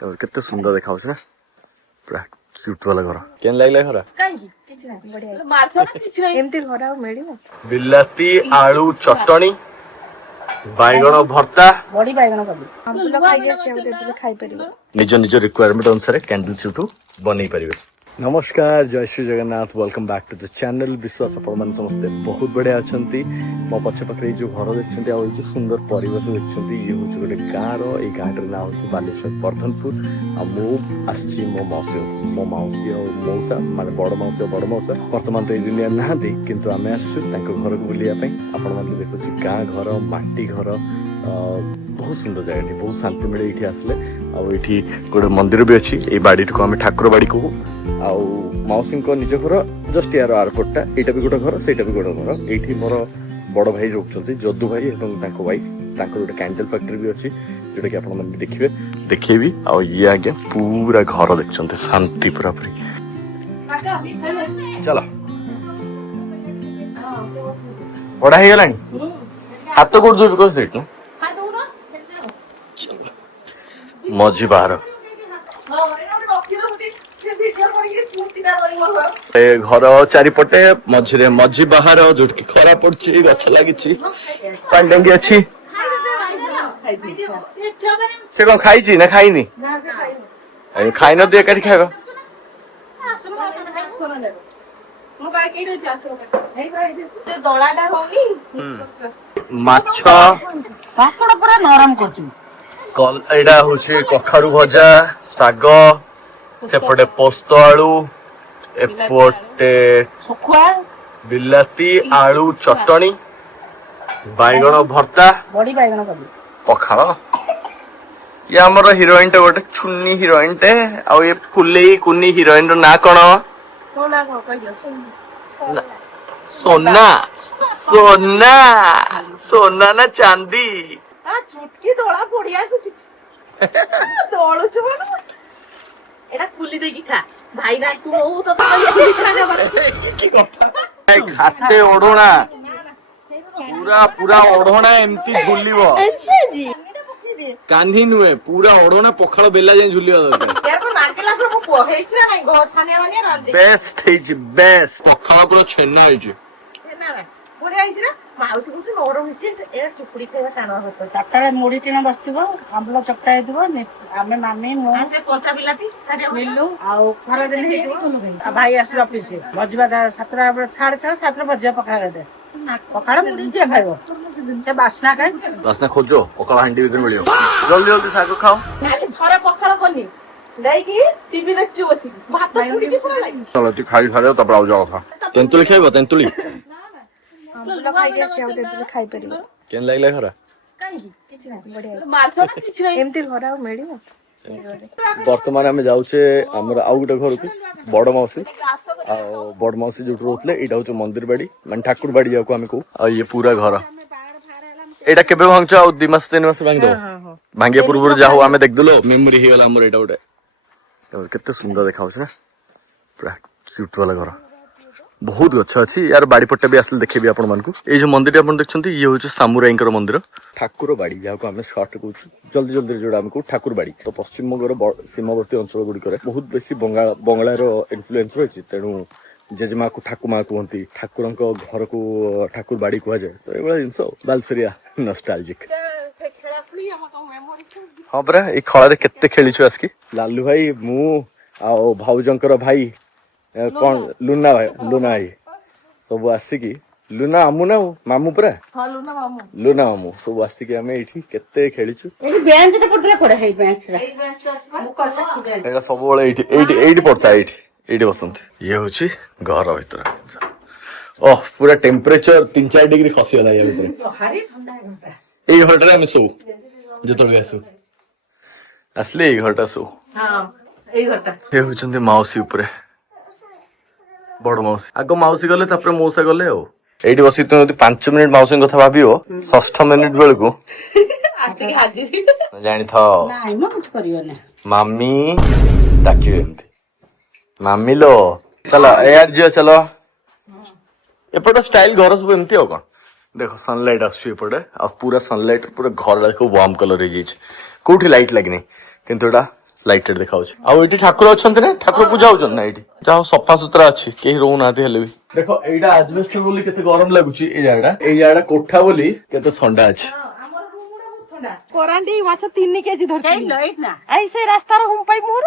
କେତେ ସୁନ୍ଦର ଦେଖାଯାଉଛି ନା ପୁରା କ୍ୟୁଟ ବାଲା ଘର। କେମିତି ଲାଗିଲା ଘର? ଏମିତି ଘର ଆଉ ମିଳିବ? ବିଲାତି ଆଳୁ ଚଟଣି, ବାଇଗଣ ଭର୍ତ୍ତା, ବଡି ବାଇଗଣ କଲି ଆମ୍ବୁଲ ଖାଇକି ଆସିବାକୁ ଖାଇପାରିବ। ନିଜ ନିଜ ରିକ୍ୱାରମେଣ୍ଟ ଅନୁସାରେ କ୍ୟାଣ୍ଡେଲ ସେଠୁ ବନେଇ ପାରିବେ। ନମସ୍କାର, ଜୟ Shri Jagannath, welcome back to the channel. ବିଶ୍ୱାସ ଆପଣମାନେ ସମସ୍ତେ ବହୁତ ବଢିଆ ଅଛନ୍ତି। ମୋ ପଛ ପାଖରେ ଏଇ ଯୋଉ ଘର ଦେଖୁଛନ୍ତି ଆଉ ଏଇ ଯୋଉ ସୁନ୍ଦର ପରିବେଶ ଦେଖୁଛନ୍ତି, ଇଏ ହଉଛି ଗୋଟେ ଗାଁର, ଏଇ ଗାଁଟାର ନାଁ ହଉଛି ବାଲେଶ୍ୱର ବର୍ଦ୍ଧନପୁର। ଆଉ ମୁଁ ଆସିଛି ମୋ ମାଉସୀ ଆଉ ମଉସା, ମାନେ ବଡ ମାଉସୀ ଆଉ ବଡ ମଉସା ବର୍ତ୍ତମାନ ତ ଏଇ ଦୁନିଆରେ ନାହାନ୍ତି, କିନ୍ତୁ ଆମେ ଆସିଛୁ ତାଙ୍କ ଘରକୁ ବୁଲିବା ପାଇଁ। ଆପଣମାନଙ୍କୁ ଦେଖୁଛି ଗାଁ ଘର, ମାଟି ଘର, ବହୁତ ସୁନ୍ଦର ଜାଗାଟି, ବହୁତ ଶାନ୍ତି ମିଳେ ଏଇଠି ଆସିଲେ। ଆଉ ଏଇଠି ଗୋଟେ ମନ୍ଦିର ବି ଅଛି। ଏଇ ବାଡିଟିକୁ ଆମେ ଠାକୁର ବାଡି କହୁ। ଆଉ ମାଉସୀଙ୍କ ନିଜ ଘର ଜଷ୍ଟ ୟାର ଆରପଟଟା, ଏଇଟା ବି ଗୋଟେ ଘର, ସେଇଟା ବି ଗୋଟେ ଘର। ଏଇଠି ମୋର ବଡ ଭାଇ ରହୁଛନ୍ତି, ଯଦୁ ଭାଇ ଏବଂ ତାଙ୍କ ୱାଇଫ। ତାଙ୍କର ଗୋଟେ କ୍ୟାଣ୍ଡେଲ ଫ୍ୟାକ୍ଟ୍ରି ବି ଅଛି, ଯୋଉଟା କି ଆପଣମାନେ ବି ଦେଖିବେ, ଦେଖେଇବି। ଆଉ ଇଏ ଆଜ୍ଞା ପୁରା ଘର ଦେଖୁଛନ୍ତି, ଶାନ୍ତି ପୁରାପୁରି। ଚାଲ, ବଢା ହେଇଗଲାଣି, ହାତ କୋଉଠି ଧୋଇବି କହ ସେଇଠି ମଝି ବାହାର। ଘର ଚାରିପଟେ ମଝିରେ ମଝି ବାହାର, ଯୋଉଠି ଖରା ପଡୁଛି, ଗଛ ଲାଗିଛି, ପାଣି ଟାଙ୍କି ଅଛି। ସେ କଣ ଖାଇଛି ନା ଖାଇନି? ଖାଇନଥିବ, ଏକାଠି ଖାଇବା। ମାଛ ପୁରା ନରମ କରୁଛୁ। ଏଇଟା ହଉଛି କଖାରୁ ଭଜା, ଶାଗ, ସେପଟେ ପୋସ୍ତ ଆଳୁ, ଏପଟେ ବିଲାତି ଆଳୁ ଚଟଣି, ବାଇଗଣ ଭର୍ତ୍ତା, ବଡି ବାଇଗଣ କଲି ପଖାଳ। ଇଏ ଆମର ହିରୋଇନ ଟେ, ଗୋଟେ ଛୁନି ହିରୋଇନ ଟେ। ଆଉ ଏ ଫୁଲେଇ କୁନି ହିରୋଇନ ର ନାଁ କଣ? ସୋନା। ସୋନା, ସୋନା ନା ଚାନ୍ଦି? ଚୁଟକି ଦୋଳା ପଡିଆ ଶିଖିଛି ଦୋଳୁଛୁ ଏଟା ଖୁଲି ଦେଇକି ଖା ଭାଇ ନା ତୁ ଖାତେ ଓଢଣା, ପୁରା ପୁରା ଓଢଣା ଏମିତି ଝୁଲିବ। କାନ୍ଧି ନୁହେଁ, ପୁରା ଓଢଣା ପଖାଳ ବେଲା ଯାଇ ଝୁଲିବା ଦରକାର। ବେଷ୍ଟ ହେଇଛି, ବେଷ୍ଟ। ପଖାଳ ପୁରା ଛେନା ହେଇଛି। ମାଉସୀ କହୁଛି ନରମ ମିଶି ଏଟା ଚୁପୁଡି ଖାଇବା ଟାଣ ହତ। ଚାରିଟାରେ ମୁଢି ଟିଣ ବସିଥିବ, ଆମ୍ବୁଲ ଚକଟା ହେଇଥିବ, ଆମେ ମାମି ମୁଁ କଞ୍ଚା ବିଲାତି ମିଲୁ ଆଉ ଖରାଦିନ ହେଇଥିବ। ଆଉ ଭାଇ ଆସିବ ଅଫିସ, ଭଜିବା 7ଟା ବେଳେ, 6:30 7ଟା ଭଜିବା ପଖାଳ ଦେ ପଖାଳ ମୁଢି ଯିଏ ଖାଇବ ସେ ବାସ୍ନା ଖାଇ ବାସ୍ନା ଖୋଜ, ପଖାଳ ହାଣ୍ଡି ଭିତରେ ମିଳିବ। ଜଲ୍ଦି ଜଲ୍ଦି ଶାଗ ଖାଅ। ଥରେ ପଖାଳ କନି ଦେଇକି ଟିଭି ଦେଖୁଛୁ ବସିକି, ଭାତ ପୁଡିକି ପୁରା ଲାଗିଛି। ଚଲ ତୁ ଖାଇ ସାରିବ, ତାପରେ ଆଉ ଯାଅ କଥା। ତେନ୍ତୁଳି ଖାଇବ? ତେନ୍ତୁଳି ଆମ୍ବୁଲ ଖାଇକି ଆସିବାକୁ ଖାଇପାରିବ। କେମିତି ଲାଗିଲା ଘର? ଏମିତି ଘର ଆଉ ମିଳିବ? ବର୍ତ୍ତମାନ ଆମେ ଯାଉଛେ ଆମର ଆଉ ଗୋଟେ ଘରକୁ, ବଡ ମାଉସୀ। ଆଉ ବଡ ମାଉସୀ ଯୋଉଠି ରହୁଥିଲେ, ଏଇଟା ହଉଛି ମନ୍ଦିର ବାଡି, ମାନେ ଠାକୁର ବାଡି ଯାହାକୁ ଆମେ କହୁ। ଆଉ ଇଏ ପୁରା ଘର। ଏଇଟା କେବେ ଭାଙ୍ଗଛ? ଆଉ 2 ମାସ 3 ମାସ ଭାଙ୍ଗିଦବ। ଭାଙ୍ଗିବା ପୂର୍ବରୁ ଯାହା ହଉ ଆମେ ଦେଖିଦେଲୁ, ମେମୋରି ହେଇଗଲା ଆମର ଏଇଟା ଗୋଟେ। କେତେ ସୁନ୍ଦର ଦେଖାଯାଉଛି ନା ପୁରା କ୍ୟୁଟ ବାଲା ଘର। ବହୁତ ଗଛ ଅଛି। ୟାର ବାଡିପଟେ ବି ଆସିଲେ ଦେଖେଇବି ଆପଣ ମାନଙ୍କୁ। ଏଇ ଯୋଉ ମନ୍ଦିରଟି ଆପଣ ଦେଖୁଛନ୍ତି, ଇଏ ହଉଛି ସାମୁରାଇଙ୍କର ମନ୍ଦିର, ଠାକୁର ବାଡି ଯାହାକୁ ଆମେ ସର୍ଟ କହୁଛୁ, ଜଲ୍ଦି ଜଲ୍ଦି ଯୋଉଟା ଆମେ କହୁ ଠାକୁର ବାଡି। ତ ପଶ୍ଚିମବଙ୍ଗର ସୀମାବର୍ତ୍ତୀ ଅଞ୍ଚଳ ଗୁଡିକରେ ବହୁତ ବେଶୀ ବଙ୍ଗଳାର ଇନଫ୍ଲୁଏନ୍ସ ରହିଛି, ତେଣୁ ଜେଜେମାକୁ ଠାକୁମା କୁହନ୍ତି, ଠାକୁରଙ୍କ ଘରକୁ ଠାକୁର ବାଡି କୁହାଯାଏ। ତ ଏଇଭଳିଆ ଜିନିଷ ବାଲସରିଆ ନଷ୍ଟାଲଜିକ। ହଁ ପରା, ଏଇ ଖଳାରେ କେତେ ଖେଳିଛୁ ଆସିକି। ଲାଲୁ ଭାଇ, ମୁଁ ଆଉ ଭାଉଜଙ୍କର ଭାଇ କଣ ଲୁନା ଭାଇ ସବୁ ଆସିକି, ଲୁନା ମାମୁଁ ନା ମାମୁଁ ପୁରା ଲୁନା ମାମୁଁ ସବୁ ଆସିକି ଆମେ ଏଇଠି କେତେ ଖେଳିଛୁ। ସବୁବେଳେ ଏଇଠି ଏଇଠି ଏଇଠି ପଡିଥାଏ, ଏଇଠି ବସନ୍ତି। ଇଏ ହଉଛି ଘର ଭିତରେ। ଓହ, ପୁରା ଟେମ୍ପରେଚର 3-4 ଡିଗ୍ରୀ ଖସିଗଲା ୟା ଭିତରେ। ଏଇ ଘରଟାରେ ଆମେ ଶୋଉ, ଯେତେବେଳେ ଆସୁ ଆସିଲେ ଏଇ ଘରଟା ଶୋଉ। ଇଏ ହଉଛନ୍ତି ମାଉସୀ ଉପରେ, ବଡ ମାଉସୀ। ଆଗ ମାଉସୀ ଗଲେ, ତାପରେ ମଉସା ଗଲେ। ଆଉ ଏଇଠି ବସିକି ତମେ ଯଦି 5 ମିନିଟ୍ ମାଉସୀଙ୍କ କଥା ଭାବିବ, 6ଠ ମିନିଟ୍ ବେଳକୁ ଜାଣିଥାଅ ମାମି ଡାକିବେ ଏମିତି, ମାମି ଲୋ ଚାଲ ଏୟାର ଝିଅ ଚାଲ। ଏପଟ ଷ୍ଟାଇଲ ଘର ସବୁ ଏମିତି। ଆଉ କଣ, ଦେଖ ସନଲାଇଟ ଆସୁଛି ଏପଟେ, ଆଉ ପୁରା ସନଲାଇଟ ପୁରା ଘର ୱାର୍ମ କଲର ହେଇଯାଇଛି। କୋଉଠି ଲାଇଟ ଲାଗିନି, କିନ୍ତୁ ଏଟା ଲାଇଟେଡ୍ ଦେଖାଯାଉଛି। ଆଉ ଏଠି ଠାକୁର ଅଛନ୍ତି ନା, ଠାକୁର ପୂଜା ହଉଛନ୍ତି ନା ଏଇଠି? ଯାହା ସଫା ସୁତରା ଅଛି, କେହି ରହୁନାହାନ୍ତି ହେଲେ ବି। ଦେଖ ଏଇଟା ଆଜବେଷ୍ଟ ବୋଲି କେତେ ଗରମ ଲାଗୁଛି, ଏଇ ଜାଗାଟା କୋଠା ବୋଲି କେତେ ଥଣ୍ଡା ଅଛି। କରାଣ୍ଡି ମାଛ 3 କେଜି ଧରିଥିଲୁ ଏଇ ସେ ରାସ୍ତାର ହୁଁ ପାଇ ମୋର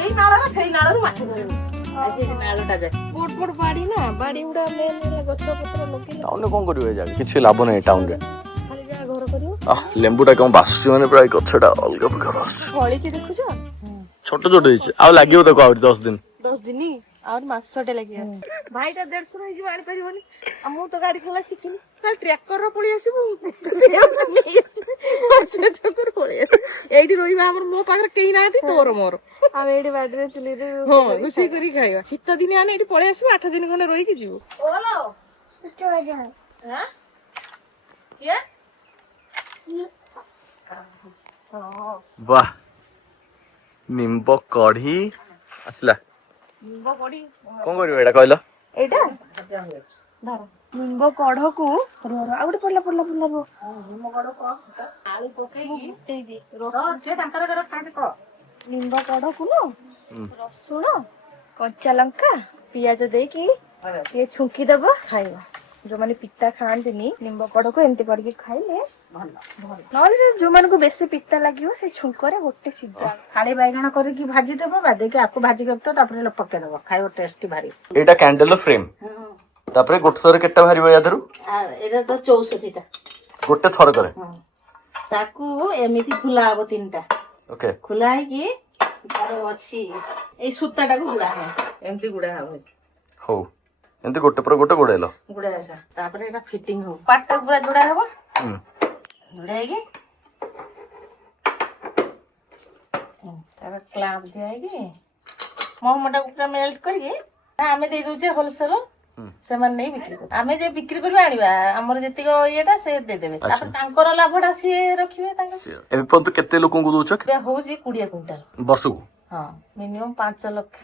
ଏଇ ନାଳର ସେଇ ନାଳରୁ ମାଛ ଧରିବୁ। ନାଳଟା ଯାଏ ବୋଟ ବୋଟ ବାଡି ନା, ବାଡି ଗୁଡା ମେନ୍ ହେଲା ଗଛ ପତ୍ର ଲଗେଇଲେ। ଟାଉନରେ କଣ କରିବ ଏ ଜାଗା, କିଛି ଲାଭ ନାହିଁ ଟାଉନରେ। ଖାଲି ଯାହା ଘର କରିବ। ଲେମ୍ବୁଟା କଣ ବାସୁଛି, ମାନେ ପ୍ରାୟ ଗଛଟା ଅଲଗା ପ୍ରକାର ଆସୁଛି। ଫଳିଛି ଦେଖୁଛ, ଛୋଟ ଛୋଟ ହେଇଛି, ଆଉ ଲାଗିବ ତାକୁ ଆହୁରି 10 ଦିନ। 10 ଦିନ ଆହୁରି ମାସଟେ ଲାଗିବ। ଭାଇଟା 150 ହେଇଯିବ, ଆଣିପାରିବନି। ଆଉ ମୁଁ ତ ଗାଡି ଚଲା ଶିଖିନି, ଖାଲି ଟ୍ରାକ୍ଟର ପଳେଇ ଆସିବୁ, ପଳେଇ ଆସିବୁ। ଏଇଠି ରହିବା, ଆମର ମୋ ପାଖରେ କେହି ନାହାନ୍ତି, ତୋର ମୋର। ଆମେ ଏଇଠି ବାଡିରେ ଚୁଲିରେ ରୋଷେଇ କରି ଖାଇବା। ଶୀତ ଦିନ ଆନେ ଏଇଠି ପଳେଇ ଆସିବୁ, 8 ଦିନ ଖଣ୍ଡେ ରହିକି ଯିବୁ। ବାহ, ନିମ୍ବ କଢି ଆସିଲା। କଣ କରିବ ଏଇଟା କହିଲ? ଏଇଟା ନିମ୍ବ କଢକୁ ଆଉ ଗୋଟେ ପଡିଲା ଆଳୁ ପକେଇକି ନିମ୍ବ କଢକୁ ରସୁଣ, କଞ୍ଚା ଲଙ୍କା, ପିଆଜ ଦେଇକି ଟିକେ ଛୁଙ୍କି ଦବ, ଖାଇବ। ଯୋଉମାନେ ପିତା ଖାଆନ୍ତିନି, ନିମ୍ବ କଢକୁ ଏମିତି କରିକି ଖାଇଲେ ଭଲ। ନହେଲେ ଯୋଉମାନଙ୍କୁ ବେଶୀ ପିତା ଲାଗିବ, ସେଇ ଛୁଙ୍କରେ ଗୋଟେ ସିଝା ଫାଳି ବାଇଗଣ କରିକି ଭାଜିଦବ, ଭାଜିକି ଆକୁ ଭାଜି କରିଦବ, ତାପରେ ପକେଇଦବ, ଖାଇବ ଟେଷ୍ଟି ଭାରି। ଏଇଟା କ୍ୟାଣ୍ଡେଲ ଫ୍ରେମ୍, ତାପରେ ଗୋଟେ ଥରରେ କେତେ ବାହାରିବ ୟା ଦେହରୁ? ଏଇଟା ତ 64ଟା ଗୋଟେ ଥର କରେ। ତାକୁ ଏମିତି ଖୋଲା ହବ 3ଟା। ଓକେ, ଖୋଲା ହେଇକି ତାର ଅଛି ଏଇ ସୂତାଟାକୁ ଗୁଡା ହବ, ଏମିତି ଗୁଡା ହବ। ହଉ, ଏମିତି ଗୋଟେ ପରେ ଗୋଟେ ଗୋଡେଇଲ। ଗୁଡା ହେଇସା, ତାପରେ ଏଟା ଫିଟିଙ୍ଗ ହବ, ପାଟଟା ପୁରା ଯୋଡା ହବ। ଯୋଡା ହେଇକି ତାର କ୍ଲାମ୍ପ ଦିଆ ହେଇକି ମହମଟାକୁ ପୁରା ମେଲ୍ଟ କରିକି ଆମେ ଦେଇ ଦଉଛେ ହୋଲସେଲ, ସେମାନେ ନେଇ ବିକ୍ରି କରିବେ। ଆମେ ଯେ ବିକ୍ରି କରିବା ଆଣିବା, ଆମର ଯେତିକି ଇଏଟା ସେ ଦେଇଦେବେ, ତାପରେ ତାଙ୍କର ଲାଭଟା ସିଏ ରଖିବେ। ଏବେ ପର୍ଯ୍ୟନ୍ତ କେତେ ଲୋକଙ୍କୁ ଦଉଛ? ହଉଛି 20 କୁଇଣ୍ଟାଲ ବର୍ଷକୁ? ହଁ, ମିନିମମ୍ 5 ଲକ୍ଷ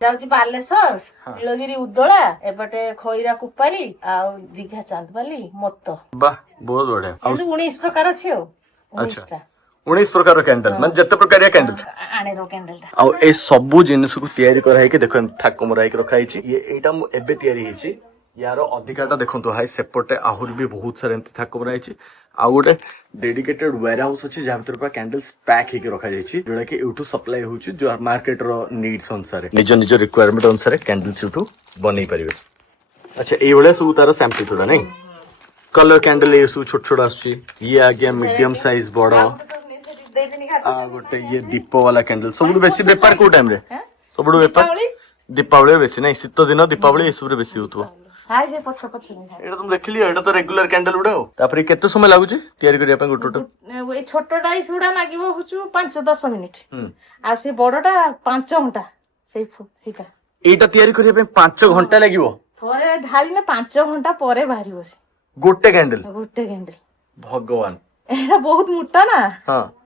ଯାଉଛି। ବାଲେଶ୍ଵର, ନୀଳଗିରି, ଉଦଳା, ଏପଟେ ଖଇରା, କୁପାରୀ, ଆଉ ଦୀଘା, ଚାନ୍ଦବାଲି, ମତ। ବାହ, ବହୁତ ବଢିଆ। 19 ପ୍ରକାର ଅଛି ଆଉ 19ଟା। 19 ପ୍ରକାର କ୍ୟାଣ୍ଡେଲ, ମାନେ ଯେତେ ପ୍ରକାରିଆ କ୍ୟାଣ୍ଡେଲ ଆଣିର କ୍ୟାଣ୍ଡେଲଟା। ଆଉ ଏ ସବୁ ଜିନିଷକୁ ତିଆରି କରାହେଇକି ଦେଖ ଥାକ ମରା ହେଇକି ରଖା ହେଇଛି। ଏଇଟା ମୁଁ ଏବେ ତିଆରି ହେଇଛି, ୟାର ଅଧିକାଟା ଦେଖନ୍ତୁ ଭାଇ, ସେପଟେ ଆହୁରି ବି ବହୁତ ସାରା ଏମିତି ଥାକ ମରା ହେଇଛି। ଆଉ ଗୋଟେ ଡେଡିକେଟେଡ ୱେୟାର ହାଉସ ଅଛି, ଯାହା ଭିତରେ ପୁରା କ୍ୟାଣ୍ଡେଲ୍ସ ପ୍ୟାକ୍ ହେଇକି ରଖାଯାଇଛି, ଯୋଉଟା କି ଏଇଠୁ ସପ୍ଲାଏ ହଉଛି, ଯୋଉ ମାର୍କେଟର ନିଡ୍ସ ଅନୁସାରେ, ନିଜ ନିଜ ରିକ୍ୱାରମେଣ୍ଟ ଅନୁସାରେ କ୍ୟାଣ୍ଡେଲ୍ସ ଏଇଠୁ ବନେଇ ପାରିବେ। ଆଚ୍ଛା, ଏଇଭଳିଆ ସବୁ ତାର ସାମ୍ପଲ୍ ଥୋଡ଼ା ନାଇଁ? କଲର କ୍ୟାଣ୍ଡେଲ ଏ ସବୁ ଛୋଟ ଛୋଟ ଆସୁଛି। ଇଏ ଆଜ୍ଞା ମିଡିୟମ ସାଇଜ ବଡ, ଗୋଟେ ଇଏ ଦୀପ ବାଲା କ୍ୟାଣ୍ଡେଲ। ସବୁଠୁ ବେଶୀ ବେପାର କୋଉ ଟାଇମ ରେ? ସବୁଠୁ ବେପାର ଦୀପାବଳିରେ ବେଶୀ ନାଇଁ? ଶୀତ ଦିନ, ଦୀପାବଳି ଏସବୁରେ ବେଶୀ ହଉଥିବ। ଏଇଟା ତ ମୁଁ ଦେଖିଲି, ଏଇଟା ତ ରେଗୁଲାର କ୍ୟାଣ୍ଡେଲ ଗୁଡା। ଆଉ ତାପରେ କେତେ ସମୟ ଲାଗୁଛି ତିଆରି କରିବା ପାଇଁ ଗୋଟେ? ଏଇ ଛୋଟଟା ଗୁଡା ଲାଗିବ ହଉଛି 5-10 ମିନିଟ୍, ଆଉ ସେ ବଡଟା 5 ଘଣ୍ଟା। ସେଇଟା ଏଇଟା ତିଆରି କରିବା ପାଇଁ 5 ଘଣ୍ଟା ଲାଗିବ। ଥରେ ଢାଳିଲେ 5 ଘଣ୍ଟା ପରେ ବାହାରିବ ସେ ଗୋଟେ କ୍ୟାଣ୍ଡେଲ। ଭଗବାନ, ଏଇଟା ବହୁତ ମୋଟା ନା,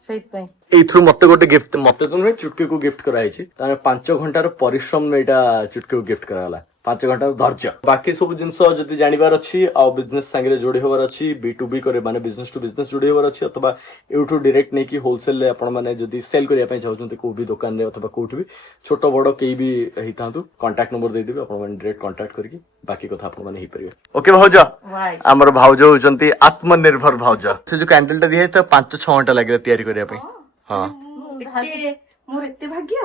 ସେଇଥିପାଇଁ। ଏଇଥିରୁ ମତେ ଗୋଟେ ଗିଫ୍ଟ, ମତେ ତ ନୁହେଁ ଚୁଟକିକୁ ଗିଫ୍ଟ କରାଯାଇଛି। ତାପରେ 5 ଘଣ୍ଟାର ପରିଶ୍ରମ ଏଇଟା ଚୁଟକିକୁ ଗିଫ୍ଟ କରାଗଲା, 5 ଘଣ୍ଟାର ଧୈର୍ଯ୍ୟ। ବାକି ସବୁ ଜିନିଷ ଯଦି ଜାଣିବାର ଅଛି, ଆଉ ବିଜନେସ ସାଙ୍ଗରେ ଯୋଡି ହବାର ଅଛି, B2B করে ମାନେ ବିଜନେସ ଟୁ ବିଜନେସ ଯୋଡି ହବାର ଅଛି, ଅଥବା ଏଇଠୁ ଡିରେକ୍ଟ ନେଇକି ହୋଲସେଲ ରେ ଆପଣ ମାନେ ଯଦି ସେଲ କରିବା ପାଇଁ ଚାହୁଁଛନ୍ତି, କୋଉ ବି ଦୋକାନରେ ଅଥବା କୋଉଠି ବି, ଛୋଟ ବଡ କେହି ବି ହେଇଥାନ୍ତୁ, କଣ୍ଟାକ୍ଟ ନମ୍ବର ଦେଇଦେବି, ଆପଣ ମାନେ ଡିରେକ୍ଟ କଣ୍ଟାକ୍ଟ କରିକି ବାକି କଥା ଆପଣ ମାନେ ହେଇପାରିବେ। ଓକେ ଭାଉଜ, ଆମର ଭାଉଜ ହଉଛନ୍ତି ଆତ୍ମନିର୍ଭର ଭାଉଜ। ସେ ଯୋଉ କ୍ୟାଣ୍ଡେଲ ଟା ଦିଆହେଇଥିଲା 5-6 ଘଣ୍ଟା ଲାଗିଲା ତିଆରି କରିବା ପାଇଁ। ହଁ, ମୋର ଏତେ ଭାଗ୍ୟ।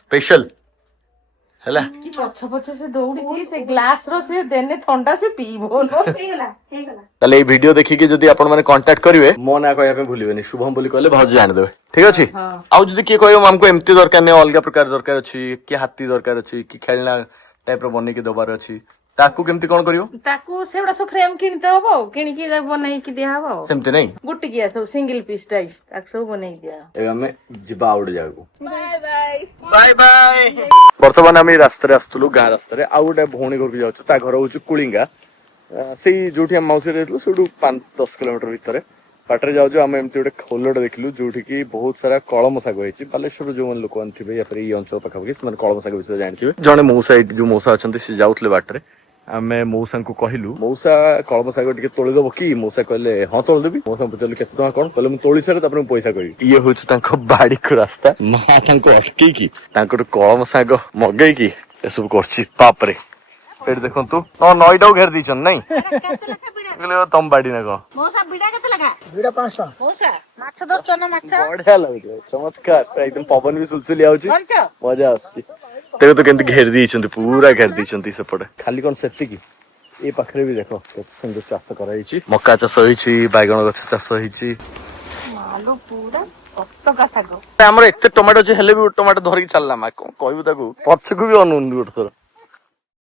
ସ୍ପେଶାଲ ହେଲା। କି ପଛ ସେ ଦୌଡିଛି, ସେ ଗ୍ଲାସ ର ସେ ଦେନେ ଥଣ୍ଡା ସେ ପିଇବ। ହେଇଗଲା। ତାହେଲେ ଏଇ ଭିଡିଓ ଦେଖିକି ଯଦି ଆପଣ ମାନେ କଣ୍ଟାକ୍ଟ କରିବେ, ମୋ ନାଁ କହିବା ପାଇଁ ଭୁଲିବେନି, ଶୁଭମ ବୋଲି କହିଲେ ଭାଉଜ ଜାଣିଦେବେ। ଠିକ ଅଛି। ଆଉ ଯଦି କିଏ କହିବ ଆମକୁ ଏମିତି ଦରକାର ନାହିଁ, ଅଲଗା ପ୍ରକାର ଦରକାର ଅଛି, କି ହାତୀ ଦରକାର ଅଛି, କି ଖେଳନା ଟାଇପ ର ବନେଇକି ଦବାର ଅଛି, ତାକୁ କେମିତି କଣ କରିବ? ତାକୁ ସେଗୁଡା ସବୁ ଫ୍ରେମ କିଣିତେ ହବ, ଆଉ କିଣିକି ବନେଇକି ଦିଆହବ। ସେମିତି ନାଇଁ, ଗୋଟିକିଆ ସବୁ ସିଙ୍ଗଲ ପିସ୍ ଟାଇସ୍, ତାକୁ ସବୁ ବନେଇକି ଦିଆହବ। ଏବେ ଆମେ ଯିବା ଆଉ ଗୋଟେ ଜାଗାକୁ। Bye bye. ବର୍ତ୍ତମାନ ଆମେ ରାସ୍ତାରେ ଆସୁଥିଲୁ, ଗାଁ ରାସ୍ତାରେ। ଆଉ ଗୋଟେ ଭଉଣୀ ଘରକୁ ଯାଉଛୁ, ତା ଘର ହଉଛି କୁଳିଙ୍ଗା। ସେଇ ଯୋଉଠି ଆମେ ମାଉସୀ ଯାଇଥିଲୁ, ସେଇଠୁ 5-10 କିଲୋମିଟର ଭିତରେ। ବାଟରେ ଯାଉଛୁ ଆମେ ଏମିତି ଗୋଟେ ଖୋଲଟେ ଦେଖିଲୁ ଯୋଉଠି କି ବହୁତ ସାରା କଳମ ଶାଗ ହେଇଛି। ବାଲେଶ୍ୱରର ଯୋଉମାନେ ଲୋକମାନେ ଥିବେ ୟା ପରେ ଏଇ ଅଞ୍ଚଳ ପାଖାପାଖି ସେମାନେ କଳମ ଶାଗ ବିଷୟରେ ଜାଣିଥିବେ। ଜଣେ ମଉସା ଏଇଠି ଯୋଉ ମଉସା ଅଛନ୍ତି ସେ ଯାଉଥିଲେ ବାଟରେ, ଆମେ ମଉସାଙ୍କୁ କହିଲୁ ମଉସା କଳମ ଶାଗ ଟିକେ ତୋଳିଦବ କି? ମଉସା କହିଲେ ହଁ ତୋଳିଦେବି। ମଉସା ପଚାରିଲୁ କେତେ ଟଙ୍କା କଣ? କହିଲେ ମୁଁ ତୋଳି ସାରେ ତାପରେ ମୁଁ ପଇସା କହିବି। ଇଏ ହଉଛି ତାଙ୍କ ବାଡିକୁ ରାସ୍ତା। ମା ତାଙ୍କୁ ଅଟକେଇକି ତାଙ୍କଠୁ କଳମ ଶାଗ ମଗେଇକି ଏସବୁ କରୁଛି। ବାପରେ ଏଠି ଦେଖନ୍ତୁ ନଈଟାକୁ ଘେରି ଦେଇଛନ୍ତି ନାଇଁ? ତମ ବାଡି ନା କଣ? ଭିଡ 500 ମଉସା ମାଛ ଧରୁଛ ନା? ମାଛ ବଢିଆ ଲାଗୁଛି, ଚମତ୍କାର। ଏକଦମ ପବନ ବି ସୁଲସୁଲି ଆଉଛି, ଧରିଛ? ମଜା ଆସୁଛି। ଦେଖ ତ କେମିତି ଘେରି ଦେଇଛନ୍ତି, ପୁରା ଘେରି ଦେଇଛନ୍ତି ସେପଟେ। ଖାଲି କଣ ସେତିକି, ଏ ପାଖରେ ବି ଦେଖ କେତେ ସୁନ୍ଦର ଚାଷ କରାଯାଇଛି। ମକା ଚାଷ ହେଇଛି, ବାଇଗଣ ଗଛ ଚାଷ ହେଇଛି। ଆଲୁ ପୁରା ତଟକା ଶାଗ। ଆମର ଏତେ ଟମାଟୋ ଅଛି ହେଲେ ବି ଗୋଟେ ଟମାଟୋ ଧରିକି ଚାଲିଲା। ମା କଣ କହିବୁ ତାକୁ, ପଛକୁ ବି ଅନଉନି ଗୋଟେ ଥର।